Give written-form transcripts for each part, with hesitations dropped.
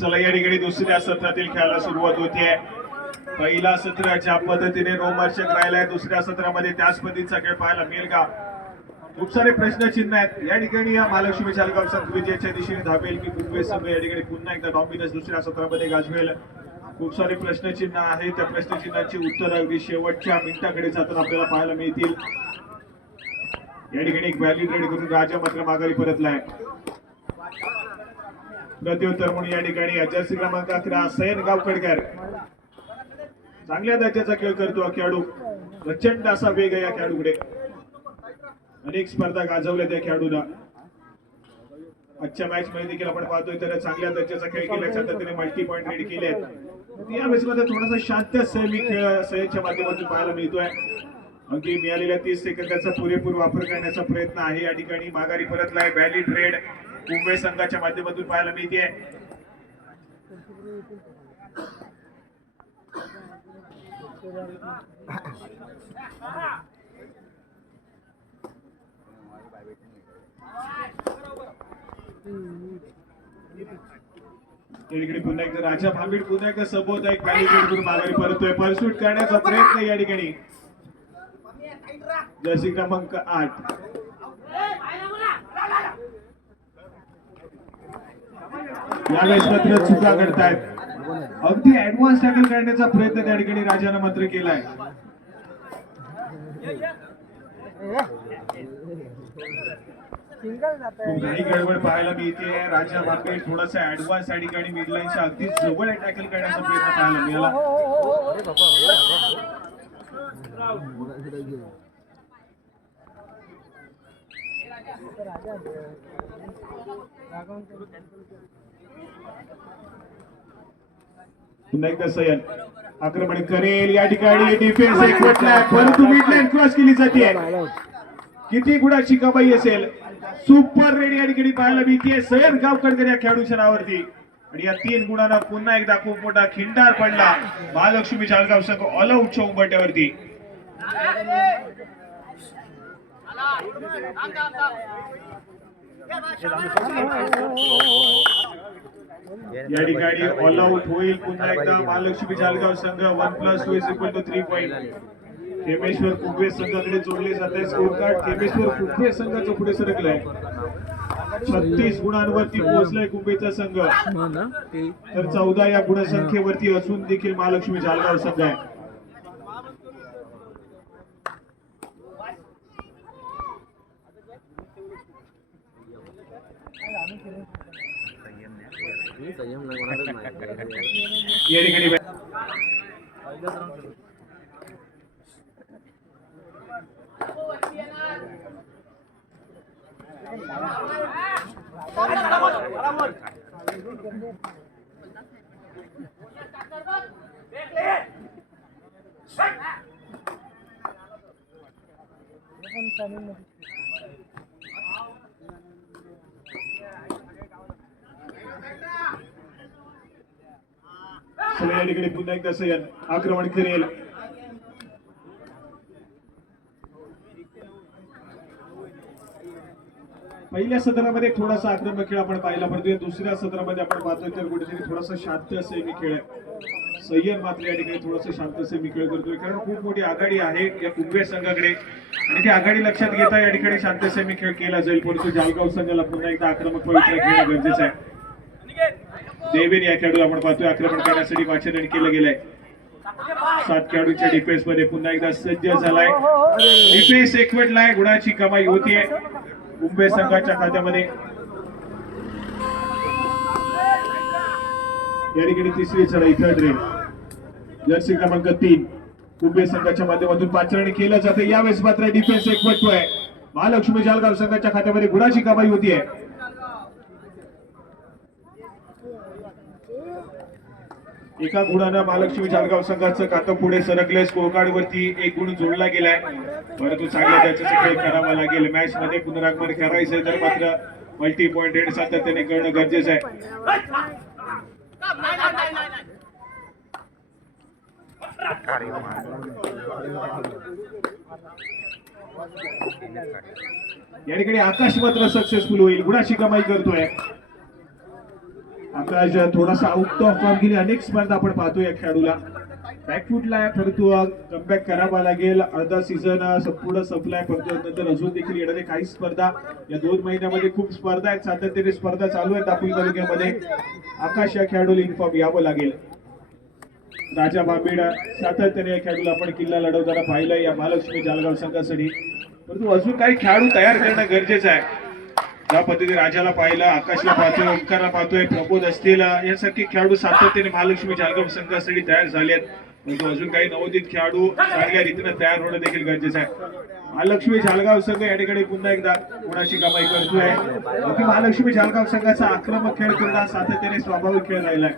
चला या ठिकाणी दुसऱ्या सत्रातील खेळाला सुरुवात होते. पहिला सत्र ज्या पद्धतीने रोमहर्षक राहिलाय, दुसऱ्या सत्रामध्ये त्याच पद्धतीचा खेळ पाहायला मिळेल का? खूप सारे प्रश्नचिन्ह आहेत या ठिकाणी. या महालक्ष्मी चालगाव संघ विजयाच्या दिशेने धावेल की कुंभे संघ या ठिकाणी पुन्हा एकदा डॉमिनन्स दुसऱ्या सत्रामध्ये गाजवेल? खूप सारे प्रश्नचिन्ह आहेत. त्या प्रश्नचिन्हाची उत्तर अगदी शेवटच्या मिनिटाकडे जाताना आपल्याला पाहायला मिळतील. या ठिकाणी एक व्हॅलिड रेड करून राजा मात्र माघारी परतलाय. प्रत्युत्तर म्हणून या ठिकाणी जर्सी क्रमांक 11 सैन गावकडकर चांगल्या दर्जाचा खेळ करतो. हा खेळाडू प्रचंड असा वेग आहे या खेळाडूकडे. अनेक स्पर्धा गाजवल्या त्या खेळाडूला. आजच्या मॅच मध्ये देखील आपण पाहतोय तर चांगल्या दर्जाचा खेळ केल्याच्या त्याने मल्टी पॉइंट रेड केले आहेत. या मॅच मध्ये थोडासा शांत संयमी खेळ सैनच्या माध्यमातून पाहायला मिळतोय. अगदी मिळालेल्या 30 सेकंदाचा पुरेपूर वापर करण्याचा प्रयत्न आहे. या ठिकाणी माघारी परतलाय. व्हॅलिड रेड कुंभे संघाच्या माध्यमातून पाहायला मिळते. पुन्हा एकदा राजा भांबीड पुन्हा एकदा सबोत एक व्हॅलिड रेड करून माघारी परततोय. परसूट करण्याचा प्रयत्न या ठिकाणी जर्सी क्रमांक 8 यावेळेस मात्र चुका करतायत. अगदी ऍडव्हान्स टॅकल करण्याचा प्रयत्न त्या ठिकाणी राजाने मात्र केलाय. काही गडबड पाहायला मिळते. राजा भांबीड थोडासा ऍडव्हान्स या ठिकाणी मिडलाईनच्या अगदी जवळ टॅकल करण्याचा प्रयत्न पाहायला मिळाला. पुन्हा एकदा सयन आक्रमण करेल. या ठिकाणी डिफेन्स एकवटलाय परंतु मिडलाईन क्रॉस केली जाते. किती गुणाची कमाई असेल. सुपर रेड या ठिकाणी पाहायला मिळते सयन गावकडकर या खेळाडूच्या नावावरती. आणि या 3 गुणांना पुन्हा एकदा खूप मोठा खिंडार पडला महालक्ष्मी चालगाव संघ ऑल आउटच्या उंबरठ्यावरती. या ठिकाणी ऑल आउट होईल पुन्हा एकदा महालक्ष्मी चालगाव संघ. 1+2 3 पॉइंट खेमेश्वर कुंभे संघाकडे जोडले जात आहे. स्कोर कार्ड खेमेश्वर कुंभे संघाचं पुढे सरकलाय. 36 गुणांवरती पोहोचलाय कुंभेचा संघ. तर 14 या गुणसंख्येवरती असून देखील महालक्ष्मी चालगाव संघ आहे. या ठिकाणी या ठिकाणी पुन्हा एकदा सयन आक्रमण करेल. पहिल्या सत्रामध्ये थोडासा आक्रमक खेळ आपण पाहिला परंतु दुसऱ्या सत्रामध्ये आपण पाहतोय तर कुठेतरी थोडासा शांत सेमी खेळ आहे. सय्यद मात्र या ठिकाणी थोडासा शांत सेमी खेळ करतोय कारण खूप मोठी आघाडी आहे या कुंभे संघाकडे आणि ती आघाडी लक्षात घेता या ठिकाणी शांत सेमी खेळ केला जाईल. परंतु जालगाव संघाला पुन्हा एकदा आक्रमक पवित्र घेणं गरजेचं आहे. देवेन या खेळाडू आपण पाहतोय आक्रमण करण्यासाठी वाचन केलं गेलंय. 7 खेळाडूंच्या डिफेन्स मध्ये पुन्हा एकदा सज्ज झालाय. डिफेन्स एकवटलाय. गुणाची कमाई होतीये कुंभे संघाच्या खात्यामध्ये. या ठिकाणी तिसरी चढाई थर्ड रेड जर्सी क्रमांक 3 कुंभे संघाच्या माध्यमातून पाचारणी केलं जाते. यावेळेस मात्र डिफेन्स एकवटतोय. महालक्ष्मी जालगाव संघाच्या खात्यामध्ये गुणाची कमाई होतीये. एका गुणानं महालक्ष्मी चालगाव संघाचं खातं पुढे सरकलंय. स्कोर कार्ड वरती 1 गुण जोडला गेलाय परंतु चांगल्या दर्जाचा खेळ करावा लागेल. मॅच मध्ये पुनरागमन करायचंय तर मात्र मल्टी पॉइंट रेड सातत्याने करणं गरजेचं आहे. या ठिकाणी आकाश मात्र सक्सेसफुल होईल. गुणाची कमाई करतोय. आकाश थोडासा आउट ऑफ फॉर्म गेली, अनेक स्पर्धा आपण पाहतो या खेळाडूला बॅकफुटला आहे, परंतु कमबॅक करावा लागेल. अर्धा सीझन संपूर्ण संपलाय, परंतु नंतर अजून देखील येणारे काही स्पर्धा, या 2 महिन्यामध्ये खूप स्पर्धा आहेत, सातत्याने स्पर्धा चालू आहेत दापोली तालुक्यामध्ये. आकाश या खेळाडूला इन्फॉर्म यावं लागेल. राजा भांबीड सातत्याने या खेळाडूला आपण किल्ला लढवताना पाहिलं या महालक्ष्मी जालगाव संघासाठी, परंतु अजून काही खेळाडू तयार करणं गरजेचं आहे. ज्या पद्धतीने राजाला पाहिलं, आकाशला पाहतोय, ओंकारला पाहतोय, प्रबोध असतील, यासारखे खेळाडू सातत्याने महालक्ष्मी जालगाव संघासाठी तयार झालेत, परंतु अजून काही नवोदित खेळाडू चांगल्या रीतीने तयार होणं देखील गरजेचं आहे. महालक्ष्मी जालगाव संघ या ठिकाणी पुन्हा एकदा गुणाची कमाई करतोय. महालक्ष्मी जालगाव संघाचा आक्रमक खेळ करणं सातत्याने स्वाभाविक खेळ राहिलाय.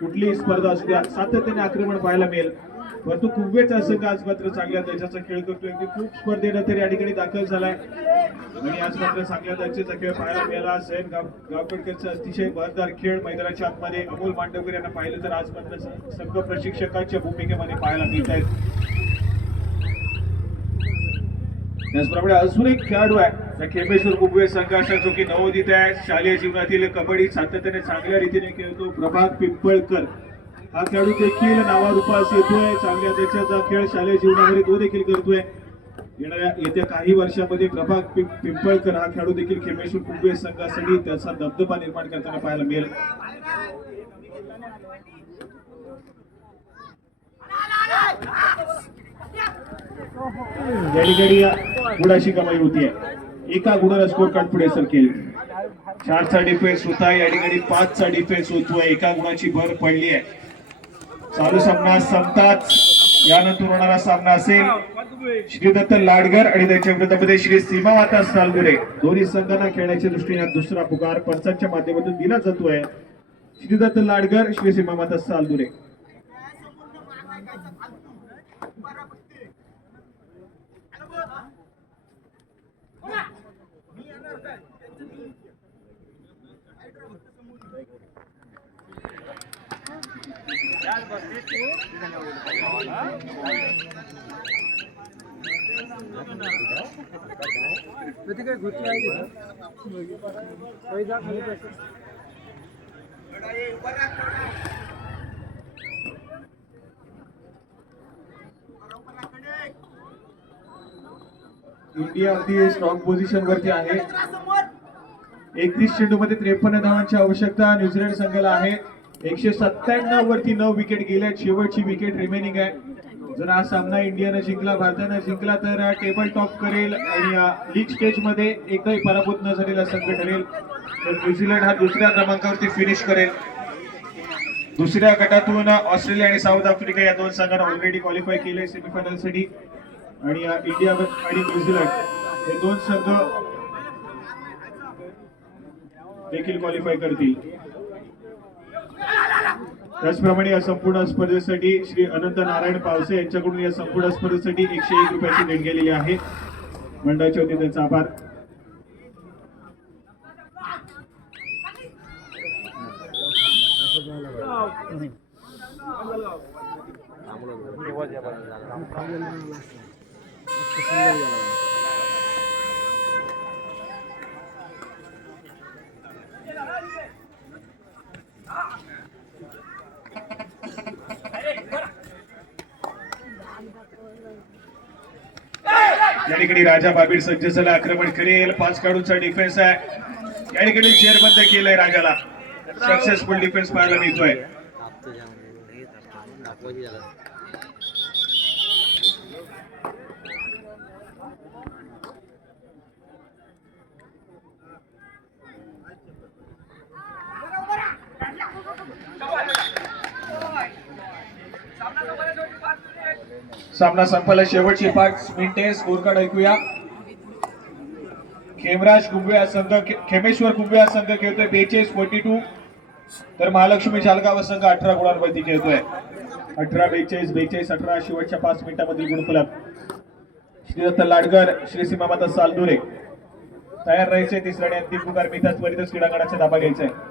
कुठलीही स्पर्धा असू द्या सातत्याने आक्रमण पाहायला मिळेल, परंतु कुवेचा संघ आज मात्र चांगल्या दर्जाचा खेळ करतोय. खूप स्पर्धेनंतर या ठिकाणी दाखल झालाय आणि आज मात्र चांगल्या दर्जाचा खेळ पाहायला मिळाला. सैन गावकरचा अतिशय बहरदार खेळ मैदानाच्या आतमध्ये अमोल मांडवकर यांना पाहिलं तर आज मात्र संघ प्रशिक्षकांच्या भूमिकेमध्ये पाहायला मिळत आहेत. त्याचप्रमाणे अजून एक खेळाडू आहे त्या खेमेश्वर कुंभे संघाचा, जो की नवोदित आहे, शालेय जीवनातील कबड्डी सातत्याने चांगल्या रीतीने खेळतो. प्रभात पिंपळकर हा खेळाडू देखील नावारूपास येतोय. चांगल्या दर्जाचा खेळ शालेय जीवनामध्ये तो देखील करतोय. येत्या काही वर्षामध्ये प्रभात पिंपळकर हा खेळाडू देखील खेमेश्वर कुंभे संघासाठी त्याचा दबदबा निर्माण करताना पाहायला मिळेल. या ठिकाणी गुणाची कमाई होतीये. एका गुणाला स्कोर कार्ड पुढे सरकेल. 4चा डिफेन्स होता, या ठिकाणी 5चा डिफेन्स होतोय. एका गुणाची भर पडली आहे. चालू सामना संपताच यानंतर होणारा सामना असेल श्रीदत्त लाडगर आणि त्यांच्या विरोधामध्ये श्री सीमामाता सालगुरे. दोन्ही संघांना खेळण्याच्या दृष्टीने दुसरा पुकार पंचांच्या माध्यमातून दिला जातोय. श्रीदत्त लाडगर, श्री सीमामाता सालगुरे. इंडिया अगदी स्ट्रॉंग पोझिशन वरती आहे. 31 चेंडूमध्ये 53 धावांची आवश्यकता न्यूझीलंड संघाला आहे. 197 वरती 9 विकेट गेल्या, शेवटची विकेट रिमेनिंग आहे. जर हा सामना इंडियानं जिंकला, भारतानं जिंकला तर टेबल टॉप करेल आणि लीग स्टेज मध्ये एकही पराभूत न झालेला संघ ठरेल. तर न्यूझीलंड हा दुसऱ्या क्रमांकावरती फिनिश करेल. दुसऱ्या गटातून ऑस्ट्रेलिया आणि साऊथ आफ्रिका या 2 संघांना ऑलरेडी क्वालिफाय केले सेमीफायनल साठी आणि इंडिया आणि न्यूझीलंड हे 2 संघ देखील क्वालिफाय करतील. त्याचप्रमाणे या संपूर्ण स्पर्धेसाठी श्री अनंत नारायण पावसे यांच्याकडून या संपूर्ण स्पर्धेसाठी 101 रुपयाची देणगी गेलेली आहे. मंडळाच्या वतीने त्यांचा आभार. या ठिकाणी राजा बाबीड सज्ज झाला, आक्रमण करेल. 5 खेळाडूंचा डिफेन्स आहे. या ठिकाणी चेअर बंद केलंय राजाला. सक्सेसफुल डिफेन्स पाहायला मिळतोय. सामना संपला, शेवटची 5 मिनिटे. स्कोर कार्ड ऐकूया. खेमराज कुंभे हा संघ, खेमेश्वर कुंभे हा संघ खेळतोय 42-42, तर महालक्ष्मी जालगाव संघ 18 गुणांवरती खेळतोय. 18-42, 42-18 शेवटच्या 5 मिनिटांमधील गुणफलक. श्रीदत्त लाडगर, श्री सीमामाता सालदुरे तयार राहायचे. तिसऱ्या आणि अंतिम पुकार मिळतात. त्वरितच क्रीडांगणाचा ताबा घ्यायचा आहे.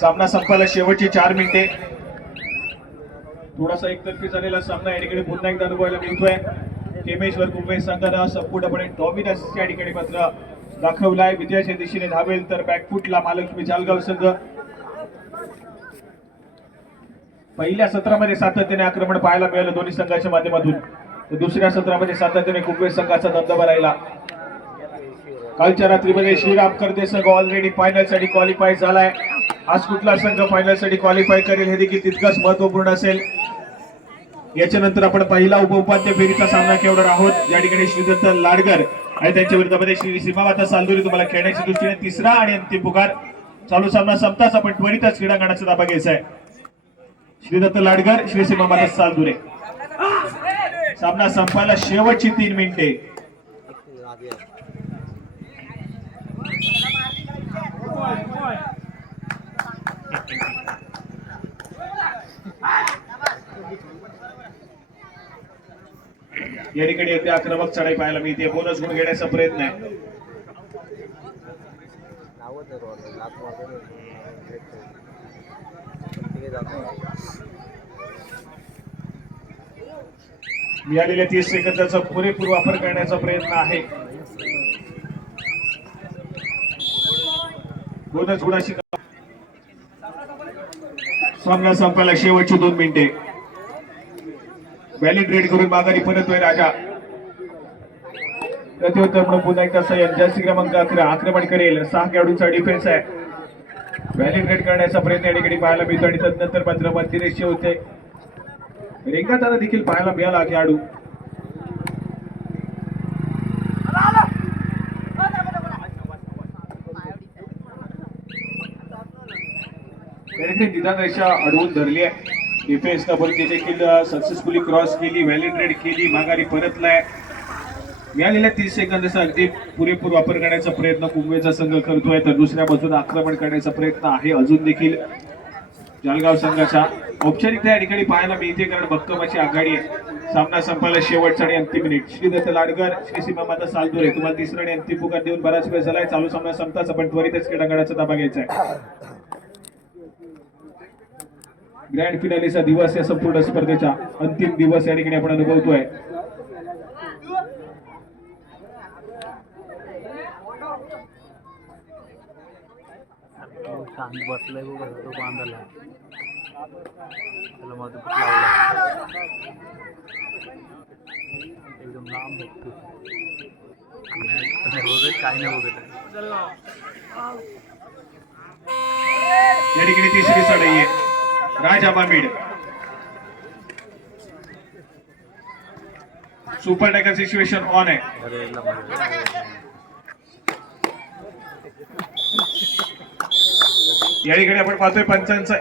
सामना संपायला शेवटची 4 मिनिटे. थोडासा एकतर्फी झालेला सामना या ठिकाणी पुन्हा एकदा अनुभवायला मिळतोय. केमेश्वर कुंभे संघानं संपूर्णपणे डॉमिनन्स या ठिकाणी मात्र दाखवलाय. विजयाच्या दिशेने धावेल तर बॅकफुटला महालक्ष्मी जालगाव संघ. पहिल्या सत्रामध्ये सातत्याने आक्रमण पाहायला मिळालं दोन्ही संघाच्या माध्यमातून, तर दुसऱ्या सत्रामध्ये सातत्याने कुंभे संघाचा दबदबा राहिला. कालच्या रात्रीमध्ये श्रीराम करते संघ ऑलरेडी फायनल साठी क्वालिफाय झालाय. आज कुठला संघ फायनल साठी क्वालिफाय करेल हे देखील तितकंच महत्वपूर्ण असेल. याच्यानंतर आपण पहिला उपउपांत्य फेरीचा सामना खेळणार आहोत. या ठिकाणी श्रीदत्त लाडकर आणि त्यांच्या विरोधामध्ये श्री सीमामाता सालदुरे तुम्हाला खेळण्याच्या दृष्टीने तिसरा आणि अंतिम पुकार. चालू सामना संपताच आपण त्वरितच क्रीडांगणाचा ताबा घ्यायचा आहे. श्रीदत्त लाडकर, श्री सीमामाता सालदुरे. सामना संपायला शेवटची 3 मिनिटे. या ठिकाणी अगदी आक्रमक चढाई पाहायला मिळते. बोनस गुण घेण्याचा प्रयत्न आहे. मिळालेल्या 30 सेकंदाचा पुरेपूर वापर करण्याचा प्रयत्न आहे. बोनस गुणाशी सामना संपायला शेवटची 2 मिनिटे. व्हॅलिड रेड करून माघारी परतोय राजा. प्रत्युत्तर म्हणून पुन्हा एकदा सय्यद जर्सी क्रमांक 11 आक्रमण करेल. 6 खेळाडूंचा डिफेन्स आहे. व्हॅलिड रेड करण्याचा प्रयत्न या ठिकाणी पाहायला मिळतो आणि तदनंतर मात्र मध्यरेषीय होते. रेंगाताना देखील पाहायला मिळाला खेळाडू. निदान रेषा अडवून धरली आहे. डिफेन्स देखील सक्सेसफुली क्रॉस केली, व्हॅलिड रेड केली, माघारी परतलाय. मिळालेल्या 30 सेकंदाचा अगदी पुरेपूर वापर करण्याचा प्रयत्न कुंभेचा संघ करतोय, तर दुसऱ्या बाजूला आक्रमण करण्याचा प्रयत्न आहे अजून देखील जालगाव संघाचा. औपचारिकता या ठिकाणी पाहायला मिळते कारण भक्कम अशी आघाडी आहे. सामना संपायला शेवटचा आणि अंतिम मिनिट. श्रीदत्त लाडकर, श्री सीमामाता सालदुरे तुम्हाला तिसरा आणि अंतिम पुकार देऊन बराच वेळ झालाय. चालू सामना संपताच आपण त्वरितच क्रीडांगणाचा ताबा घ्यायचा आहे. ग्रँड फिनालेचा दिवस या संपूर्ण स्पर्धेचा अंतिम दिवस या ठिकाणी आपण अनुभवतोय. बसलाय बघा तो बांधायला त्याला मध्ये लावला एकदम लांब बघतो काय नाही बघत. या ठिकाणी तिसरी चढाई आहे. राजा मामीड सुपर टॅकल सिच्युएशन ऑन आहे. या ठिकाणी आपण पाहतोय पंचांचा